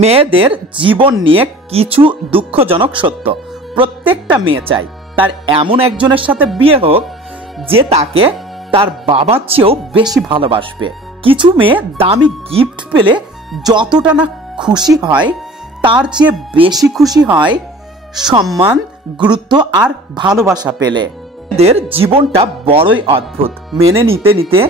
মেয়েদের জীবন নিয়ে কিছু দুঃখজনক সত্য। প্রত্যেকটা মেয়ে চায় তার এমন একজনের সাথে বিয়ে হোক যে তাকে তার বাবার চেয়েও বেশি ভালোবাসবে। কিছু মেয়ে দামি গিফট পেলে যতটা না খুশি হয় তার চেয়ে বেশি খুশি হয় সম্মান, গুরুত্ব আর ভালোবাসা পেলে। এদের জীবনটা বড়ই অদ্ভুত। মেনে নিতে নিতে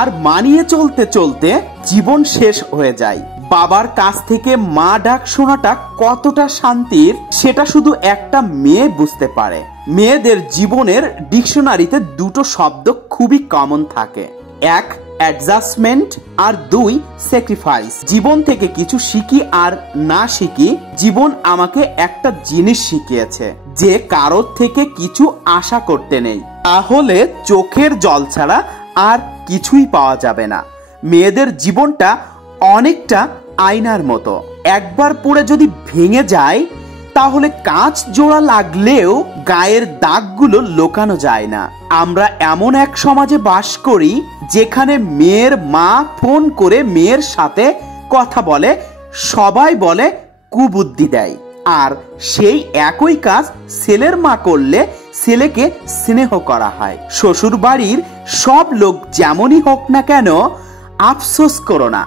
আর মানিয়ে চলতে চলতে জীবন শেষ হয়ে যায়। বাবার কাছ থেকে মা ডাক শোনাটা কতটা শান্তির সেটা শুধু একটা মেয়ে বুঝতে পারে। মেয়েদের জীবনের ডিকশনারিতে দুটো শব্দ খুবই কমন থাকে, এক অ্যাডজাস্টমেন্ট আর দুই স্যাক্রিফাইস। জীবন থেকে কিছু শিখি আর না শিখি, জীবন আমাকে একটা জিনিস শিখিয়েছে যে কারোর থেকে কিছু আশা করতে নেই, তাহলে চোখের জল ছাড়া আর কিছুই পাওয়া যাবে না। মেয়েদের জীবনটা অনেকটা আয়নার মতো, একবার পড়ে যদি ভেঙে যায় তাহলে কাঁচ জোড়া লাগলেও গায়ের দাগগুলো লুকানো যায় না। আমরা এমন এক সমাজে বাস করি যেখানে মেয়ের মা ফোন করে মেয়ের সাথে কথা বলে, সবাই বলে কুবুদ্ধি দেয়, আর সেই একই কাজ ছেলের মা করলে ছেলেকে স্নেহ করা হয়। শ্বশুর বাড়ির সব লোক যেমনই হোক না কেন, আফসোস করো না।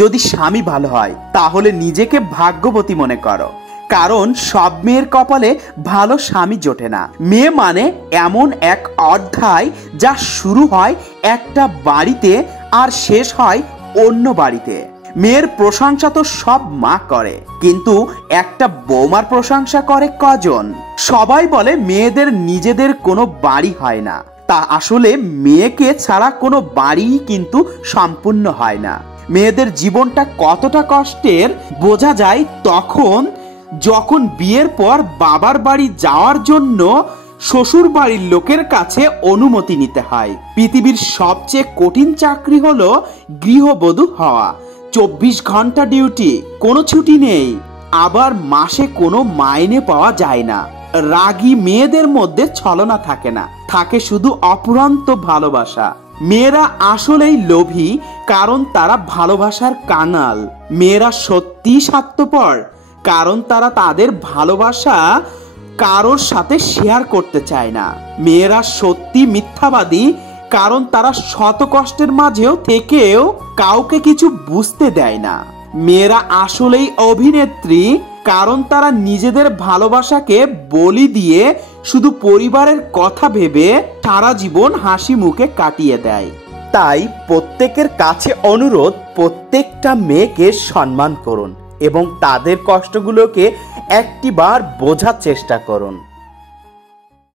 যদি স্বামী ভালো হয় তাহলে নিজেকে ভাগ্যবতী মনে করো, কারণ সব মেয়ের কপালে ভালো স্বামী জোটে না। মেয়ে মানে এমন এক অধ্যায় যা শুরু হয় একটা বাড়িতে আর শেষ হয় অন্য বাড়িতে। মেয়ের প্রশংসা তো সব মা করে, কিন্তু একটা বৌমার প্রশংসা করে কজন? সবাই বলে মেয়েদের নিজেদের কোনো বাড়ি হয় না, তা আসলে মেয়েকে ছাড়া কোনো বাড়ি কিন্তু সম্পূর্ণ হয় না। মেয়েদের জীবনটা কতটা কষ্টের বোঝা যায় তখন যখন বিয়ের পর বাবার বাড়ি যাওয়ার জন্য শ্বশুর বাড়ির লোকের কাছে অনুমতি নিতে হয়। পৃথিবীর সবচেয়ে কঠিন চাকরি হলো গৃহবধূ হওয়া। 24 ঘন্টা ডিউটি, কোনো ছুটি নেই, আবার মাসে কোনো মাইনে পাওয়া যায় না। রাগী মেয়েদের মধ্যে ছলনা থাকে না, থাকে শুধু অপুরন্ত ভালোবাসা। মেয়েরা আসলেই লোভী, কারণ তারা ভালোবাসার কাঙাল। মেয়েরা সত্যি স্বার্থপর, কারণ তারা তাদের ভালোবাসা কারোর সাথে শেয়ার করতে চায় না। মেয়েরা সত্যি মিথ্যাবাদী, কারণ তারা শত কষ্টের মাঝেও থেকেও কাউকে কিছু বুঝতে দেয় না। মেয়েরা আসলেই অভিনেত্রী, কারণ তারা নিজেদের ভালোবাসাকে বলি দিয়ে শুধু পরিবারের কথা ভেবে সারা জীবন হাসি মুখে কাটিয়ে দেয়। তাই প্রত্যেকের কাছে অনুরোধ, প্রত্যেকটা মেয়েকে সম্মান করুন এবং তাদের কষ্টগুলোকে একটিবার বোঝার চেষ্টা করুন।